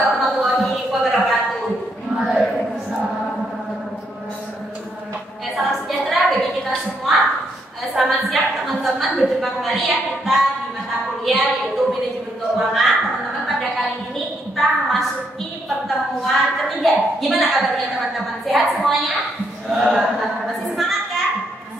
warahmatullahi wabarakatuh. Salam sejahtera bagi kita semua. Selamat siang teman-teman, berjumpa kembali ya kita di mata kuliah yaitu manajemen keuangan. Teman-teman, pada kali ini kita memasuki pertemuan ketiga. Gimana kabarnya teman-teman? Sehat semuanya? Masih semangat kan?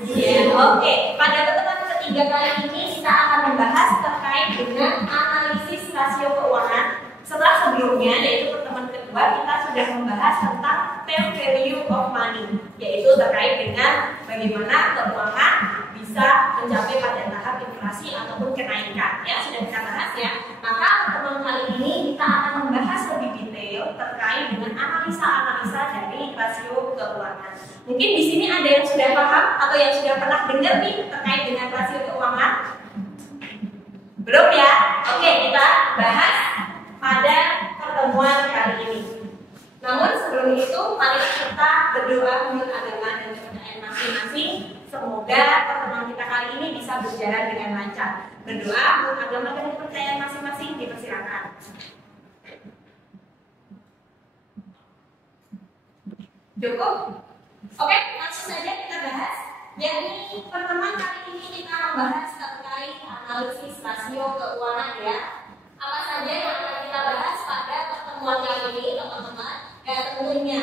Iya. Oke, pada pertemuan ketiga kali ini kita akan membahas terkait dengan analisis rasio keuangan. Setelah sebelumnya, yaitu pertemuan kedua, kita sudah membahas tentang fair value of money, yaitu terkait dengan bagaimana keuangan bisa mencapai pada tahap inflasi ataupun kenaikan. Ya, sudah kita bahas ya. Maka pertemuan kali ini kita akan membahas lebih detail terkait dengan analisa-analisa dari rasio keuangan. Mungkin di sini ada yang sudah paham atau yang sudah pernah dengar nih terkait dengan rasio keuangan? Belum ya? Oke, kita bahas pada pertemuan kali ini. Namun sebelum itu, mari kita berdoa menurut agama dan kepercayaan masing-masing. Semoga pertemuan kita kali ini bisa berjalan dengan lancar. Berdoa menurut agama dan kepercayaan masing-masing, dipersilakan. Cukup? Oke, langsung saja kita bahas. Yakni pertemuan kali ini kita membahas terkait analisis rasio keuangan ya. Apa saja yang akan kita bahas pada pertemuan kali ini teman-teman? Ya tentunya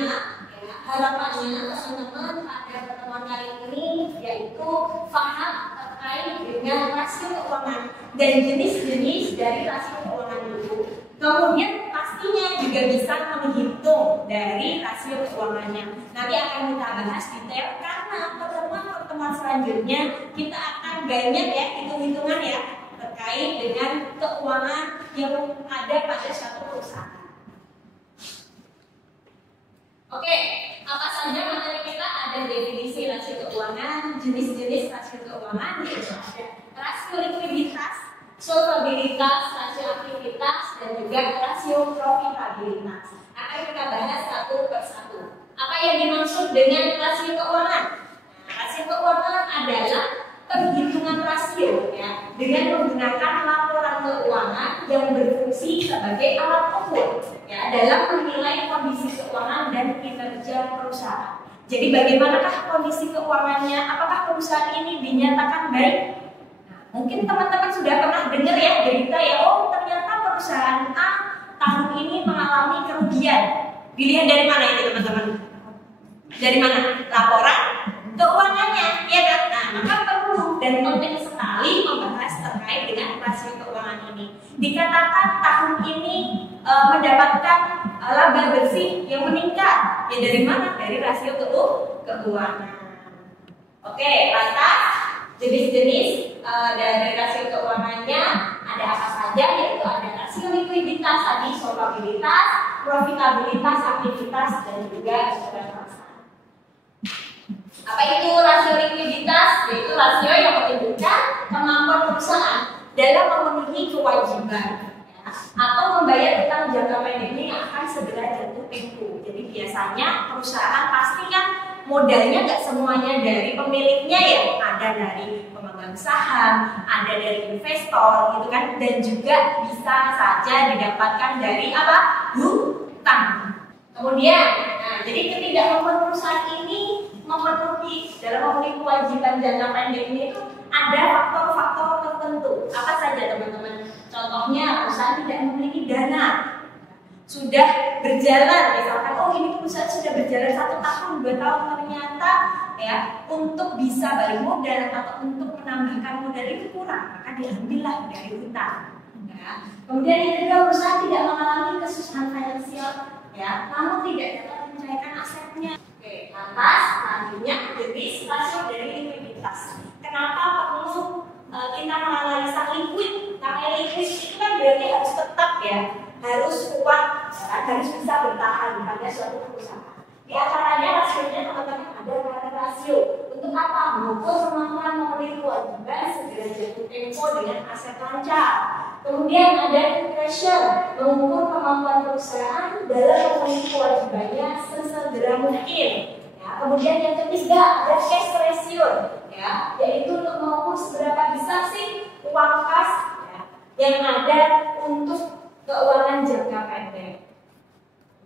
ya, harapannya teman-teman pada pertemuan kali ini yaitu paham terkait dengan rasio keuangan dan jenis-jenis dari rasio keuangan itu. Kemudian pastinya juga bisa menghitung dari rasio keuangannya. Nanti akan kita bahas detail karena pertemuan selanjutnya kita akan banyak ya hitung-hitungan ya terkait dengan keuangan yang ada pada suatu perusahaan. Oke, apa saja materi kita? Ada definisi rasio keuangan, jenis-jenis rasio keuangan, yaitu ada rasio likuiditas, solvabilitas, rasio aktivitas, dan juga rasio profitabilitas. Akan kita bahas satu persatu. Apa yang dimaksud dengan rasio keuangan? Nah, rasio keuangan adalah perhitungan rasio ya dengan menggunakan laporan keuangan yang berfungsi sebagai alat ukur ya dalam menilai kondisi keuangan dan kinerja perusahaan. Jadi bagaimanakah kondisi keuangannya? Apakah perusahaan ini dinyatakan baik? Nah, mungkin teman-teman sudah pernah dengar ya berita ya, oh ternyata perusahaan A tahun ini mengalami kerugian. Dilihat dari mana itu teman-teman? Dari mana? Laporan keuangannya, ya kan? Nah, maka perlu dan penting sekali membahas terkait dengan rasio keuangan ini. Dikatakan tahun ini mendapatkan laba bersih yang meningkat. Ya dari mana? Dari rasio keuangan. Oke, lantas jenis-jenis dari rasio keuangannya ada apa saja? Yaitu ada rasio likuiditas tadi, solvabilitas, profitabilitas, aktivitas, dan juga transaksi. Apa itu rasio likuiditas? Yaitu rasio yang menunjukkan kemampuan perusahaan dalam memenuhi kewajiban ya, atau membayar utang jangka pendeknya yang akan segera jatuh tempo. Jadi biasanya perusahaan pasti kan modalnya nggak semuanya dari pemiliknya ya, ada dari pemegang saham, ada dari investor gitu kan, dan juga bisa saja didapatkan dari apa? Hutang. Kemudian, nah, jadi ketidakmampuan perusahaan ini dalam memenuhi kewajiban jangka pendek ini itu ada faktor-faktor tertentu. Apa saja teman-teman? Contohnya perusahaan tidak memiliki dana, sudah berjalan misalkan, oh ini perusahaan sudah berjalan 1 tahun, 2 tahun ternyata ya untuk bisa balik modal atau untuk menambahkan modal itu kurang, maka diambillah dari hutang. Ya. Kemudian yang kedua, perusahaan tidak mengalami kesusahan finansial, ya, namun tidak dapat mencairkan asetnya. Oke, lantas selanjutnya jenis rasio dari likuiditas. Kenapa perlu kita menganalisa liquid? Karena liquid itu kan berarti harus tetap ya, harus kuat, harus bisa bertahan pada suatu perusahaan. Di antaranya rasionya teman-teman ada rasio untuk apa? Mengukur kemampuan memenuhi kewajiban segera jatuh tempo dengan aset lancar. Kemudian ada pressure, mengukur kemampuan perusahaan dalam memenuhi kewajibannya sesegera mungkin. Ya, kemudian yang ketiga ada cash ratio, ya, yaitu untuk mengukur seberapa besar sih uang kas ya, yang ada untuk keuangan jangka pendek.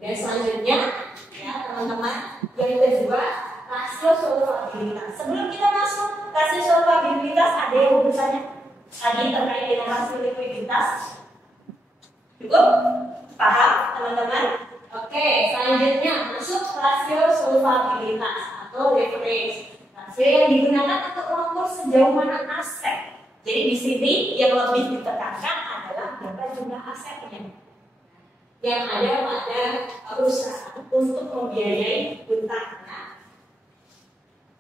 Dan selanjutnya, ya teman-teman, yang kedua, rasio solvabilitas. Sebelum kita masuk rasio solvabilitas, ada yang bertanya tadi terkait dengan rasio likuiditas. Cukup? Paham, teman-teman? Oke, selanjutnya masuk rasio solvabilitas atau leverage. Rasio yang digunakan untuk mengukur sejauh mana aset. Jadi di sini yang lebih ditekankan adalah berapa jumlah asetnya yang ada pada perusahaan untuk membiayai utang.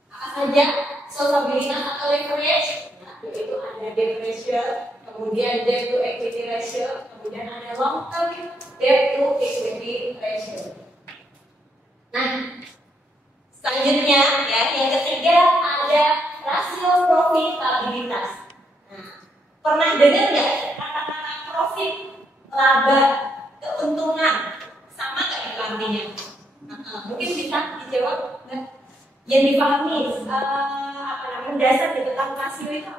Apa saja solvabilitas atau leverage? Yaitu ada debt ratio, kemudian debt to equity ratio, kemudian ada long term debt to equity ratio. Nah, selanjutnya ya, yang ketiga ada rasio profitabilitas. Nah, pernah dengar nggak kata-kata profit, laba, keuntungan? Sama nggak itu artinya? Mungkin bisa dijawab nggak? Yang dipahami dasar di tentang rasio itu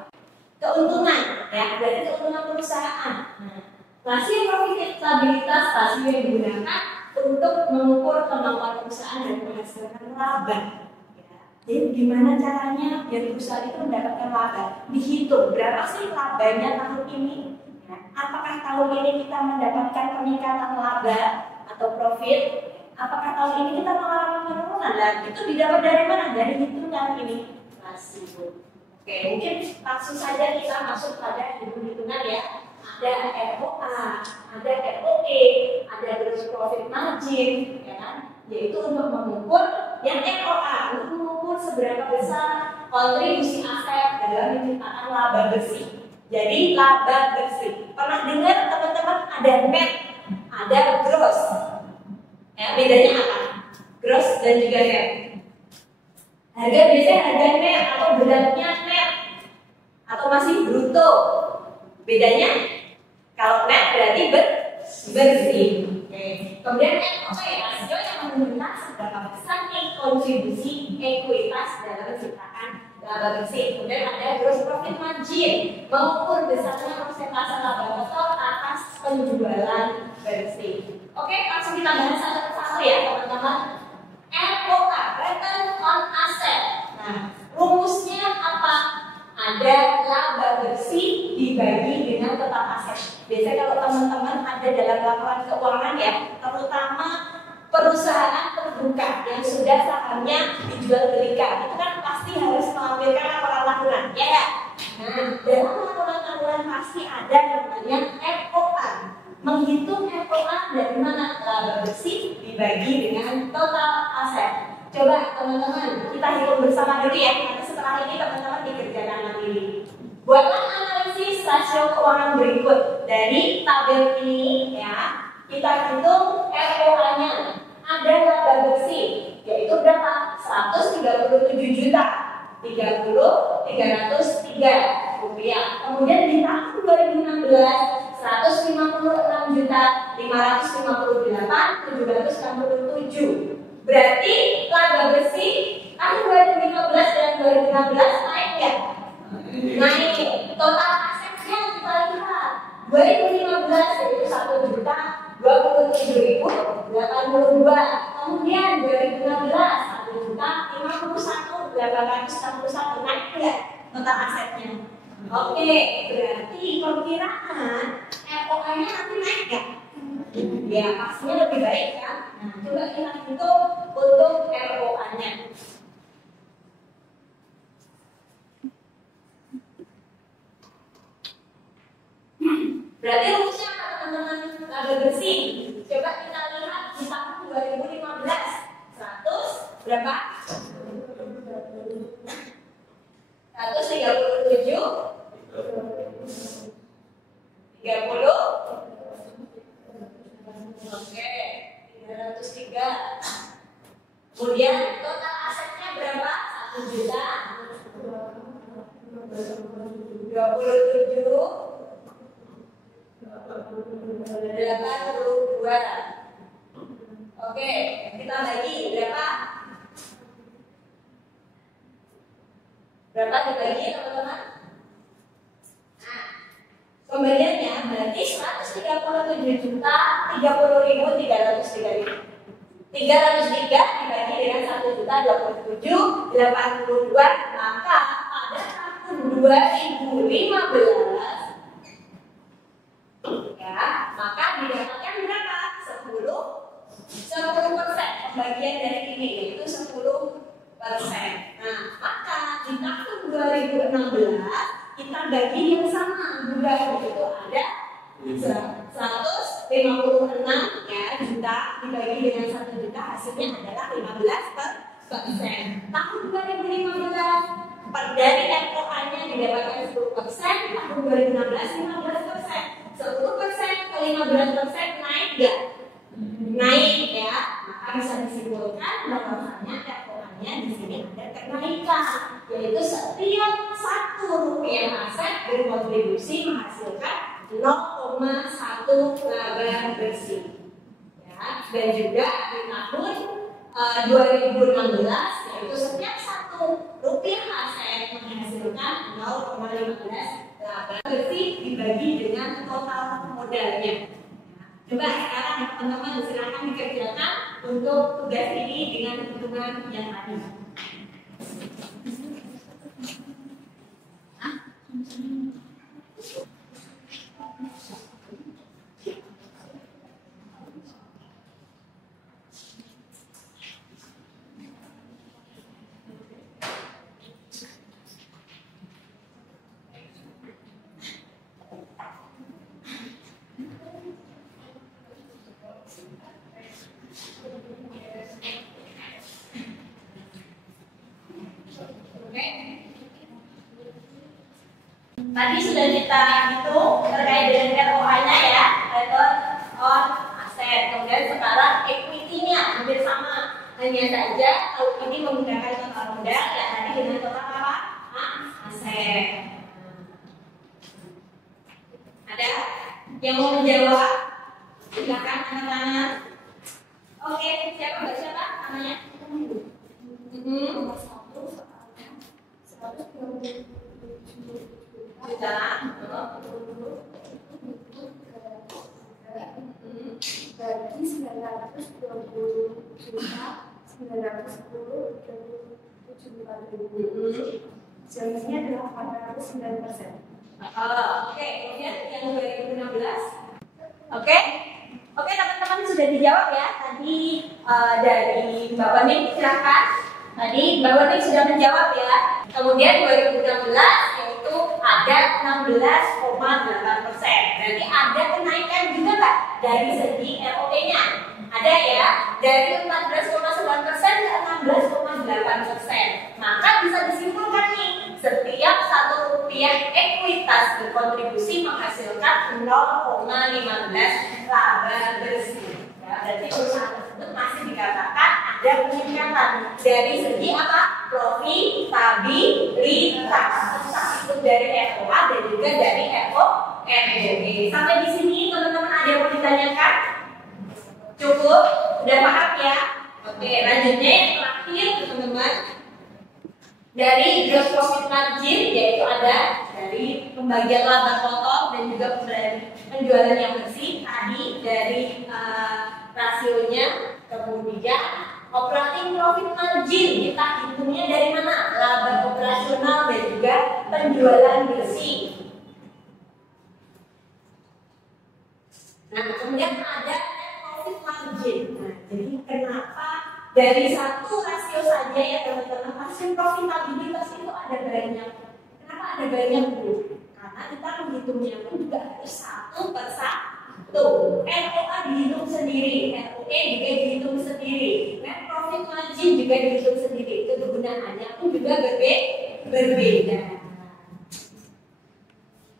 keuntungan, ya, berarti keuntungan perusahaan. Rasio profitabilitas rasio yang digunakan untuk mengukur kemampuan perusahaan dan menghasilkan laba. Ya. Jadi gimana caranya biar perusahaan itu mendapatkan laba? Dihitung berapa sih labanya tahun ini? Ya. Apakah tahun ini kita mendapatkan peningkatan laba atau profit? Apakah tahun ini kita mengalami penurunan? Dan itu didapat dari mana? Dari hitungan ini rasio. Oke, mungkin langsung saja kita masuk pada hitung-hitungan ya. Ada ROA, ada ROE, ada gross profit margin, ya kan? Yaitu untuk mengukur yang ROA untuk mengukur seberapa besar kontribusi aset dalam menciptakan laba bersih. Jadi laba bersih. Pernah dengar teman-teman ada net, ada gross. Ya, bedanya apa? Gross dan juga net. Harga biasanya harga net atau beratnya net atau masih bruto. Bedanya kalau net berarti bersih. Oke. Kemudian ROE rasio yang menunjukkan seberapa besar kontribusi ekuitas dalam menciptakan laba bersih. Kemudian ada gross profit margin, mengukur besarnya persentase laba total atas penjualan bersih. Oke, langsung kita bahas satu-satu ya teman-teman. ROA, return on asset. Nah, rumusnya apa? Ada laba bersih dibagi dengan total aset. Biasanya kalau teman-teman ada dalam laporan keuangan ya, terutama perusahaan terbuka yang sudah sahamnya dijual belikan, itu kan pasti harus menampilkan laporan tahunan, ya nggak? Nah, dalam laporan tahunan pasti ada namanya ROA. Menghitung ROA dari mana? Laba bersih dibagi dengan total aset. Coba teman-teman kita hitung bersama dulu ya. Nanti setelah ini teman-teman dikerjakan mandiri. Buatlah analisis rasio keuangan berikut. Dari tabel ini ya, kita hitung ROA-nya. Ada laba bersih, yaitu berapa? 137 juta. 30303 rupiah. Kemudian di tahun 2016 156.558.767. Berarti laba bersih tahun 2015 dan 2016 naik ya? Naik. Total asetnya kita lihat 2015 yaitu 1.027.082. Kemudian 2016 1.051.861 naik ya total asetnya. Oke, berarti perkiraan ROA-nya nanti naik ya? Ya, pastinya lebih baik kan? Nah, coba kita hitung untuk ROA-nya. Berarti rumusnya apa teman-teman? Laba bersih. Coba kita lihat di tahun 2015. 100 berapa? 137 30. Oke, 303. Kemudian total asetnya berapa? 1 juta 27 82. Oke, kita bagi berapa? Berapa dibagi teman-teman? Nah, kembaliannya berarti 137 juta 30.303. 303 dibagi dengan 1.027.082, maka pada tahun 2015 ya, maka didapatkan berapa? 10%. Pembagian dari ini yaitu 10%. Nah, maka di tahun 2016 kita bagi yang sama juga, yaitu ada 156 ya, juta dibagi dengan 1 juta, hasilnya adalah 15%. Tahun 2015 dari ROA-nya didapatkan 10%, tahun 2016 15%. 10% ke 15% naik nggak? Naik ya, maka bisa disimpulkan bahwasanya ROA-nya di sini ada kenaikan, yaitu setiap 1 rupiah aset berkontribusi menghasilkan 0,1 laba bersih. Ya, dan juga di tahun 2016 yaitu setiap 1 rupiah aset menghasilkan 0,15 laba bersih dibagi dengan total modalnya. Coba sekarang teman-teman silakan dikerjakan untuk tugas ini dengan hitungan yang tadi. Tadi sudah kita hitung terkait dengan ROA-nya ya, return on asset. Kemudian sekarang equity-nya hampir sama, hanya saja kalau ini menggunakan total modal, ya tadi dengan total apa? Aset. Ada yang mau menjawab? Silakan angkat tangan. Oke, siapa namanya? Bagi 920.910.74.000, jumlahnya adalah 809%. Oke, kemudian yang 2016. Oke, teman-teman sudah dijawab ya tadi dari Mbak Wani, silahkan. Tadi Mbak Wani sudah menjawab ya. Kemudian 2016 yaitu ada 16,8%. Berarti ada kenaikan juga nggak dari segi ROE-nya? Ada ya, dari 14,9% ke 16,8%. Maka bisa disimpulkan nih, setiap 1 rupiah ekuitas berkontribusi menghasilkan 0,15 laba bersih. Ya, berarti perusahaan tersebut masih dikatakan ada peningkatan dari segi apa? Profitabilitas. Itu dari ROA dan juga dari ROE. Sampai di sini teman-teman ada yang mau ditanyakan? Cukup? Udah paham ya? Oke, lanjutnya yang terakhir teman-teman, dari gross profit margin, yaitu ada dari pembagian laba total dan juga penjualan yang bersih tadi dari rasionya. Kemudian operating profit margin kita hitungnya dari mana? Laba operasional dan juga penjualan bersih. Nah, kemudian ada profit margin. Nah, jadi kenapa dari satu rasio saja ya teman-teman, hasil profitabilitas itu ada banyak. Kenapa ada banyak Bu? Karena kita menghitungnya pun juga harus satu per satu. ROA dihitung sendiri, ROE juga dihitung sendiri, net profit margin juga dihitung sendiri. Kegunaannya pun juga berbeda.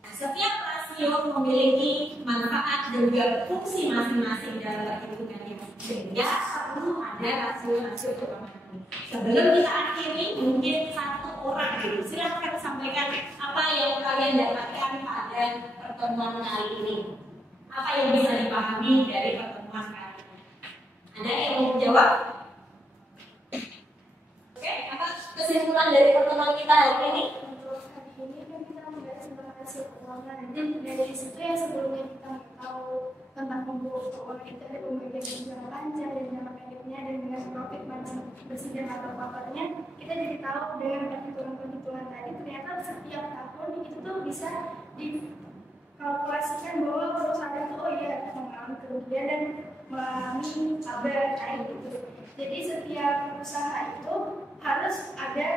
Nah, setiap rasio memiliki manfaat dan juga fungsi masing-masing dalam perhitungannya, sehingga perlu ada rasio-rasio utama. Sebelum kita akhiri, mungkin satu orang dulu silahkan sampaikan apa yang kalian dapatkan pada pertemuan kali ini. Apa yang bisa dipahami dari pertemuan kali ini? Ada yang mau menjawab? Oke, apa kesimpulan dari pertemuan kita hari ini? Dari situ yang sebelumnya kita tahu tentang pembuat keuangan itu ada pembagian jangka panjang dan jangka pendeknya, dan kalkulatornya, kita jadi tahu dengan perhitungan-perhitungan tadi ternyata setiap tahun itu tuh bisa dikalkulasikan bahwa perusahaan itu oh iya mengalami kerugian dan mengalami laba kayak gitu. Jadi setiap usaha itu harus ada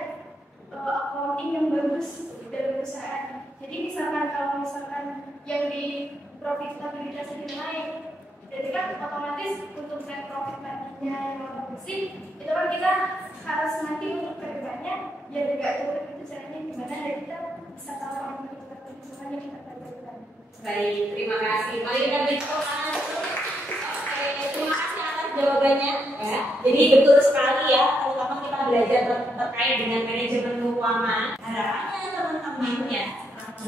accounting yang bagus di dalam perusahaan. Jadi misalkan kalau yang di profitabilitas itu naik, jadi kan otomatis untuk net profit nantinya yang bersih itu kan kita harus nanti untuk kedepannya ya juga turun itu caranya gimana ya kita bisa tahu apa perhitungan yang kita lakukan. Baik, terima kasih. Mari kita beri tepuk tangan dulu. Oke, terima kasih atas jawabannya. Ya, jadi betul sekali ya, terutama kita belajar terkait dengan manajemen keuangan. Harapannya teman-teman ya,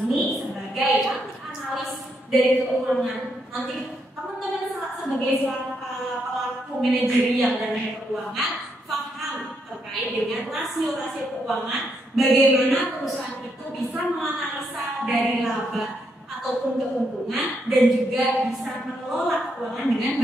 ini sebagai analis dari keuangan. Nanti teman-teman sebagai pelaku manajerial dan keuangan paham terkait dengan rasio-rasio keuangan, bagaimana perusahaan itu bisa menganalisa dari laba ataupun keuntungan dan juga bisa mengelola keuangan dengan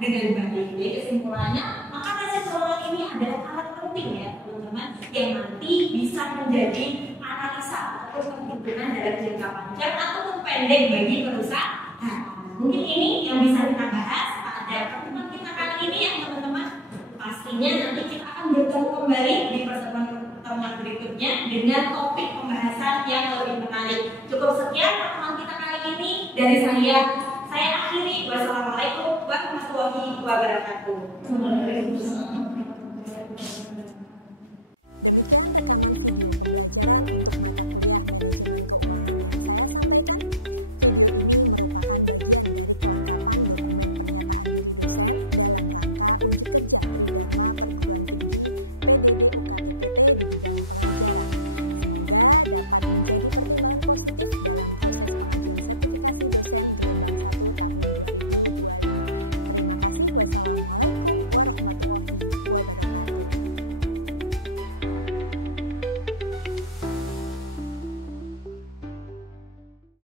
baik. Jadi kesimpulannya, maka rasio keuangan ini adalah alat penting ya teman-teman yang nanti bisa menjadi analisa ataupun perhitungan dalam jangka panjang ataupun pendek bagi perusahaan. Mungkin ini yang bisa kita bahas pada pertemuan kita kali ini ya teman-teman. Pastinya nanti kita akan bertemu kembali di pertemuan berikutnya dengan topik pembahasan yang lebih menarik. Cukup sekian pertemuan kita kali ini dari saya. Saya akhiri. Wassalamualaikum warahmatullahi wabarakatuh.